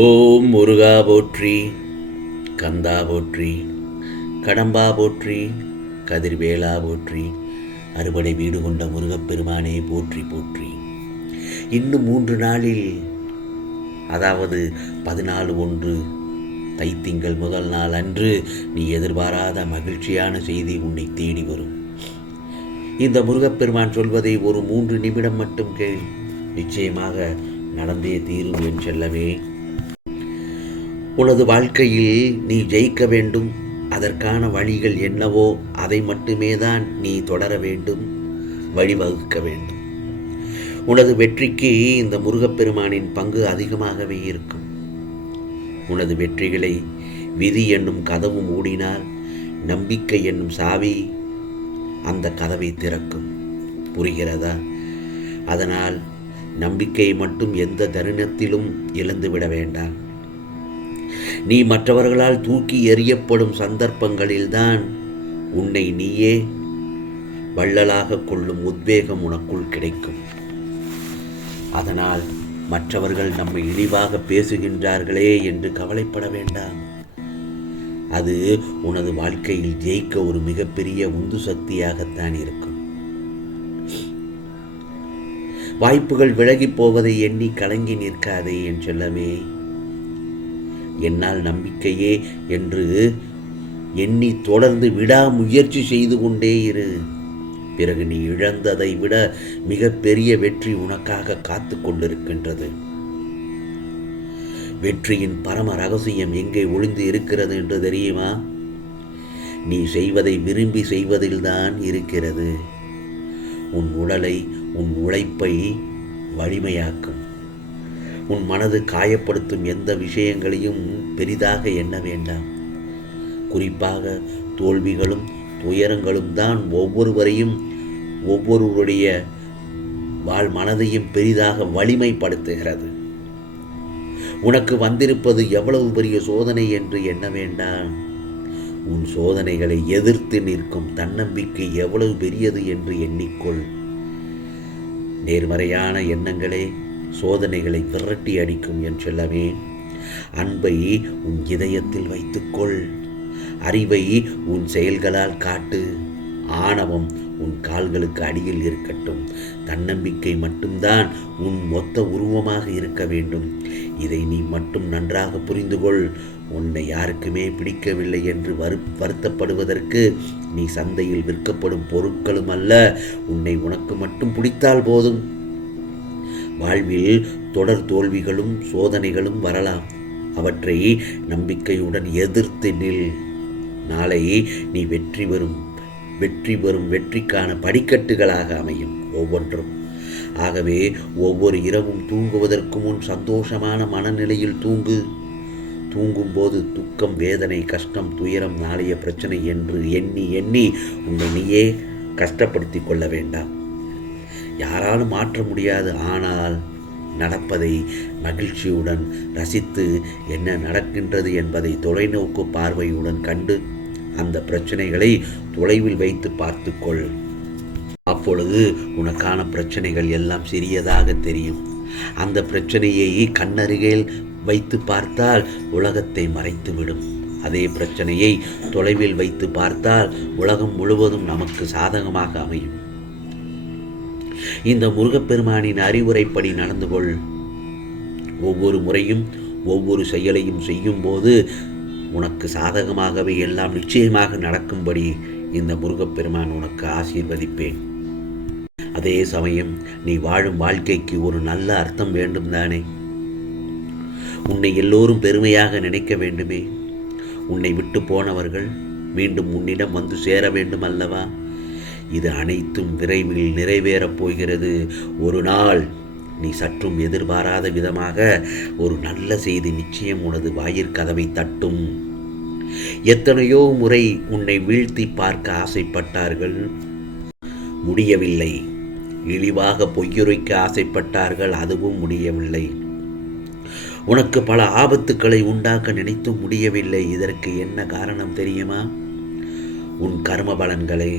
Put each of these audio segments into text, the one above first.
ஓம் முருகா போற்றி, கந்தா போற்றி, கடம்பா போற்றி, கதிர்வேலா போற்றி, அறுபடை வீடு கொண்ட முருகப்பெருமானே போற்றி போற்றி. இன்னும் 3 நாளில், அதாவது 14/1 தைத்திங்கள் முதல் நாள் அன்று நீ எதிர்பாராத மகிழ்ச்சியான செய்தி உன்னை தேடி வரும். இந்த முருகப்பெருமான் சொல்வதை ஒரு 3 நிமிடம் மட்டும் கேள். நிச்சயமாக நடந்தே தீரும் என் செல்லவே. உனது வாழ்க்கையில் நீ ஜெயிக்க வேண்டும். அதற்கான வழிகள் என்னவோ அதை மட்டுமே தான் நீ தொடர வேண்டும், வழிவகுக்க வேண்டும். உனது வெற்றிக்கு இந்த முருகப்பெருமானின் பங்கு அதிகமாகவே இருக்கும். உனது வெற்றிகளை விதி என்னும் கதவு மூடினால் நம்பிக்கை என்னும் சாவி அந்த கதவை திறக்கும். புரிகிறதா? அதனால் நம்பிக்கையை மட்டும் எந்த தருணத்திலும் இழந்துவிட வேண்டாம். நீ மற்றவர்களால் தூக்கி எறியப்படும் சந்தர்ப்பங்களில்தான் உன்னை நீயே வள்ளலாக கொள்ளும் உத்வேகம் உனக்குள் கிடைக்கும். அதனால் மற்றவர்கள் நம்மை இழிவாக பேசுகின்றார்களே என்று கவலைப்பட வேண்டாம். அது உனது வாழ்க்கையில் ஜெயிக்க ஒரு மிகப்பெரிய உந்து சக்தியாகத்தான் இருக்கும். வாய்ப்புகள் விலகி போவதை எண்ணி கலங்கி நிற்காதே என் செல்லமே. என்னால் நம்பிக்கையே என்று எண்ணி தொடர்ந்து விடாமுயற்சி செய்து கொண்டே இரு. பிறகு நீ இழந்ததை விட மிகப்பெரிய வெற்றி உனக்காக காத்து கொண்டிருக்கின்றது. வெற்றியின் பரம ரகசியம் எங்கே ஒளிந்து இருக்கிறது என்று தெரியுமா? நீ செய்வதை விரும்பி செய்வதில்தான் இருக்கிறது. உன் உடலை, உன் உழைப்பை வலிமையாக்கும். உன் மனது காயப்படுத்தும் எந்த விஷயங்களையும் பெரிதாக எண்ண வேண்டாம். குறிப்பாக தோல்விகளும் துயரங்களும் தான் ஒவ்வொருவருடைய மனதையும் பெரிதாக வலிமைப்படுத்துகிறது. உனக்கு வந்திருப்பது எவ்வளவு பெரிய சோதனை என்று எண்ண வேண்டாம். உன் சோதனைகளை எதிர்த்து நிற்கும் தன்னம்பிக்கை எவ்வளவு பெரியது என்று எண்ணிக்கொள். நேர்மறையான எண்ணங்களே சோதனைகளை விரட்டி அடிக்கும் என் செல்லவே. அன்பை உன் இதயத்தில் வைத்துக்கொள். அறிவை உன் செயல்களால் காட்டு. ஆணவம் உன் கால்களுக்கு அடியில் இருக்கட்டும். தன்னம்பிக்கை மட்டும்தான் உன் மொத்த உருவமாக இருக்க வேண்டும். இதை நீ மட்டும் நன்றாக புரிந்து கொள். உன்னை யாருக்குமே பிடிக்கவில்லை என்று வருத்தப்படுவதற்கு நீ சந்தையில் விற்கப்படும் பொருட்களும் அல்ல. உன்னை உனக்கு மட்டும் பிடித்தால் போதும். வாழ்வில் தொடர் தோல்விகளும் சோதனைகளும் வரலாம். அவற்றை நம்பிக்கையுடன் எதிர்த்து நில். நாளை நீ வெற்றிக்கான படிக்கட்டுகளாக அமையும் ஒவ்வொன்றும். ஆகவே ஒவ்வொரு இரவும் தூங்குவதற்கு முன் சந்தோஷமான மனநிலையில் தூங்கு. தூங்கும்போது துக்கம், வேதனை, கஷ்டம், துயரம், நாளைய பிரச்சனை என்று எண்ணி எண்ணி உன்னை நீயே கஷ்டப்படுத்தி கொள்ள வேண்டாம். யாராலும் மாற்ற முடியாது. ஆனால் நடப்பதை மகிழ்ச்சியுடன் ரசித்து என்ன நடக்கின்றது என்பதை தொலைநோக்கு பார்வையுடன் கண்டு அந்த பிரச்சனைகளை தொலைவில் வைத்து பார்த்துக்கொள். அப்பொழுது உனக்கான பிரச்சனைகள் எல்லாம் சிறியதாக தெரியும். அந்த பிரச்சனையை கண்ணருகில் வைத்து பார்த்தால் உலகத்தை மறைத்துவிடும். அதே பிரச்சனையை தொலைவில் வைத்து பார்த்தால் உலகம் முழுவதும் நமக்கு சாதகமாக அமையும். இந்த முருகப்பெருமானின் அறிவுரைப்படி நடந்து கொள். ஒவ்வொரு முறையும் ஒவ்வொரு செயலையும் செய்யும் போது உனக்கு சாதகமாகவே எல்லாம் நிச்சயமாக நடக்கும்படி இந்த முருகப்பெருமான் உனக்கு ஆசீர்வதிப்பேன். அதே சமயம் நீ வாழும் வாழ்க்கைக்கு ஒரு நல்ல அர்த்தம் வேண்டும் தானே? உன்னை எல்லோரும் பெருமையாக நினைக்க வேண்டுமே. உன்னை விட்டு போனவர்கள் மீண்டும் உன்னிடம் வந்து சேர வேண்டும் அல்லவா? இது அனைத்தும் விரைவில் நிறைவேறப் போகிறது. ஒரு நாள் நீ சற்றும் எதிர்பாராத விதமாக ஒரு நல்ல செய்தி நிச்சயம் உனது வாயிற்கதவை தட்டும். எத்தனையோ முறை உன்னை வீழ்த்தி பார்க்க ஆசைப்பட்டார்கள், முடியவில்லை. இழிவாக பொய்யுரைக்க ஆசைப்பட்டார்கள், அதுவும் முடியவில்லை. உனக்கு பல ஆபத்துக்களை உண்டாக்க நினைத்தும் முடியவில்லை. இதற்கு என்ன காரணம் தெரியுமா? உன் கர்ம பலன்களே.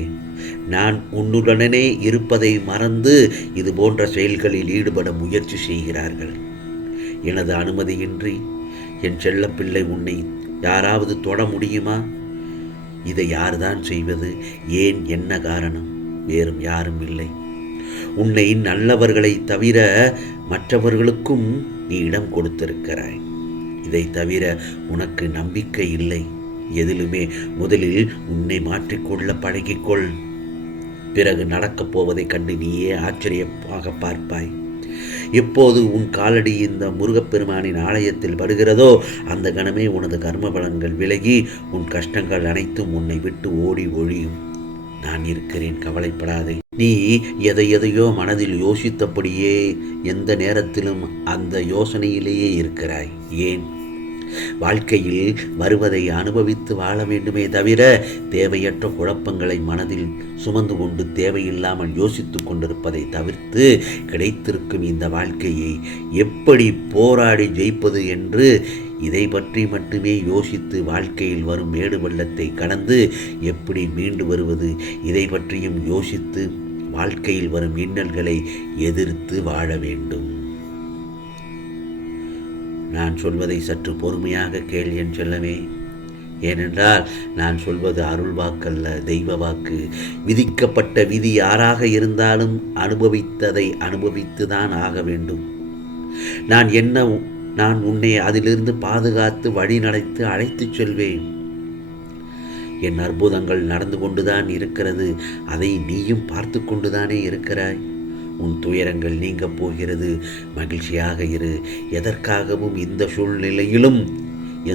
நான் உன்னுடனே இருப்பதை மறந்து இது போன்ற செயல்களில் ஈடுபட முயற்சி செய்கிறார்கள். எனது அனுமதியின்றி என் செல்லப்பிள்ளை, உன்னை யாராவது தொட முடியுமா? இதை யார்தான் செய்வது? ஏன்? என்ன காரணம்? வேறும் யாரும் இல்லை. உன்னை நல்லவர்களை தவிர மற்றவர்களுக்கும் நீ இடம் கொடுத்திருக்கிறாய். இதை தவிர உனக்கு நம்பிக்கை இல்லை. எதிலுமே முதலில் உன்னை மாற்றிக்கொள்ள பழகிக்கொள். பிறகு நடக்கப் போவதைக் கண்டு நீயே ஆச்சரியமாக பார்ப்பாய். எப்போது உன் காலடி இந்த முருகப்பெருமானின் ஆலயத்தில் படுகிறதோ அந்த கணமே உனது கர்ம பலன்கள் விலகி உன் கஷ்டங்கள் அனைத்தும் உன்னை விட்டு ஓடி ஒழியும். நான் இருக்கிறேன், கவலைப்படாதே. நீ எதையோ மனதில் யோசித்தபடியே எந்த நேரத்திலும் அந்த யோசனையிலேயே இருக்கிறாய். ஏன்? வாழ்க்கையில் வருவதை அனுபவித்து வாழ வேண்டுமே தவிர தேவையற்ற குழப்பங்களை மனதில் சுமந்து கொண்டு தேவையில்லாமல் யோசித்துக் கொண்டிருப்பதை தவிர்த்து கிடைத்திருக்கும் இந்த வாழ்க்கையை எப்படி போராடி ஜெயிப்பது என்று இதை பற்றி மட்டுமே யோசித்து வாழ்க்கையில் வரும் மேடு பள்ளத்தை கடந்து எப்படி மீண்டு வருவது, இதை பற்றியும் யோசித்து வாழ்க்கையில் வரும் இன்னல்களை எதிர்த்து வாழ வேண்டும். நான் சொல்வதை சற்று பொறுமையாக கேள் என் செல்லமே. ஏனென்றால் நான் சொல்வது அருள் வாக்கல்ல, தெய்வ வாக்கு. விதிக்கப்பட்ட விதி யாராக இருந்தாலும் அனுபவித்ததை அனுபவித்துதான் ஆக வேண்டும். நான் உன்னை அதிலிருந்து பாதுகாத்து வழி நடத்தி அழைத்துச் செல்வேன். என் அற்புதங்கள் நடந்து கொண்டுதான் இருக்கிறது. அதை நீயும் பார்த்து கொண்டுதானே இருக்கிறாய். உன் துயரங்கள் நீங்கப் போகிறது. மகிழ்ச்சியாக இரு. எதற்காகவும்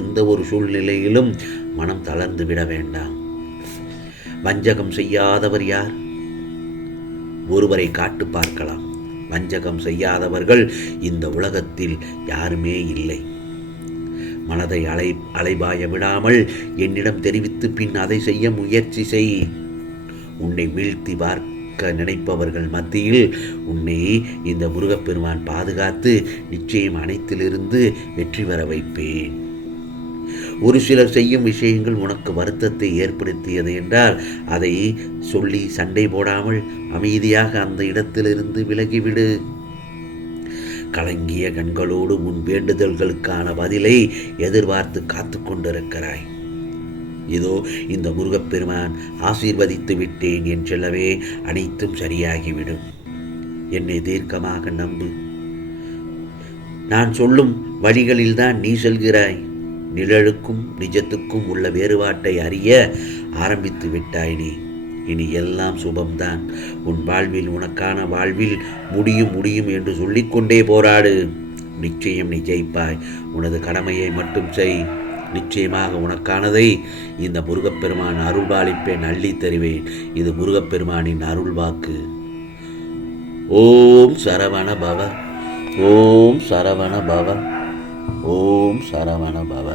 எந்த ஒரு சூழ்நிலையிலும் மனம் தளர்ந்து விட வேண்டாம். வஞ்சகம் செய்யாதவர் யார்? ஒருவரை காட்டு பார்க்கலாம். வஞ்சகம் செய்யாதவர்கள் இந்த உலகத்தில் யாருமே இல்லை. மனதை அலைபாய விடாமல் என்னிடம் தெரிவித்து பின் அதை செய்ய முயற்சி செய். உன்னை வீழ்த்தி பார்க்க நினைப்பவர்கள் மத்தியில் உன்னை இந்த முருகப்பெருமான் பாதுகாத்து நிச்சயம் அனைத்திலிருந்து வெற்றி பெற வைப்பேன். ஒரு சிலர் செய்யும் விஷயங்கள் உனக்கு வருத்தத்தை ஏற்படுத்தியது என்றால் அதை சொல்லி சண்டை போடாமல் அமைதியாக அந்த இடத்திலிருந்து விலகிவிடு. கலங்கிய கண்களோடு உன் வேண்டுதல்களுக்கான பதிலை எதிர்பார்த்து காத்து கொண்டிருக்கிறாய். இதோ இந்த முருகப்பெருமான் ஆசீர்வதித்து விட்டேன் என் செல்லவே. அனைத்தும் சரியாகிவிடும். என்னை தீர்க்கமாக நம்பு. நான் சொல்லும் வழிகளில்தான் நீ செல்கிறாய். நிழலுக்கும் நிஜத்துக்கும் உள்ள வேறுபாட்டை அறிய ஆரம்பித்து விட்டாய் நீ. இனி எல்லாம் சுபம்தான். உன் வாழ்வில், உனக்கான வாழ்வில் முடியும் என்று சொல்லிக்கொண்டே போராடு. நிச்சயம் நீ ஜெயிப்பாய். உனது கடமையை மட்டும் செய். நிச்சயமாக உனக்கானதை இந்த முருகப்பெருமான் அருள்பாலிப்பேன், அள்ளி தருவேன். இது முருகப்பெருமானின் அருள் வாக்கு. ஓம் சரவண பவ. ஓம் சரவண பவ. ஓம் சரவண பவ.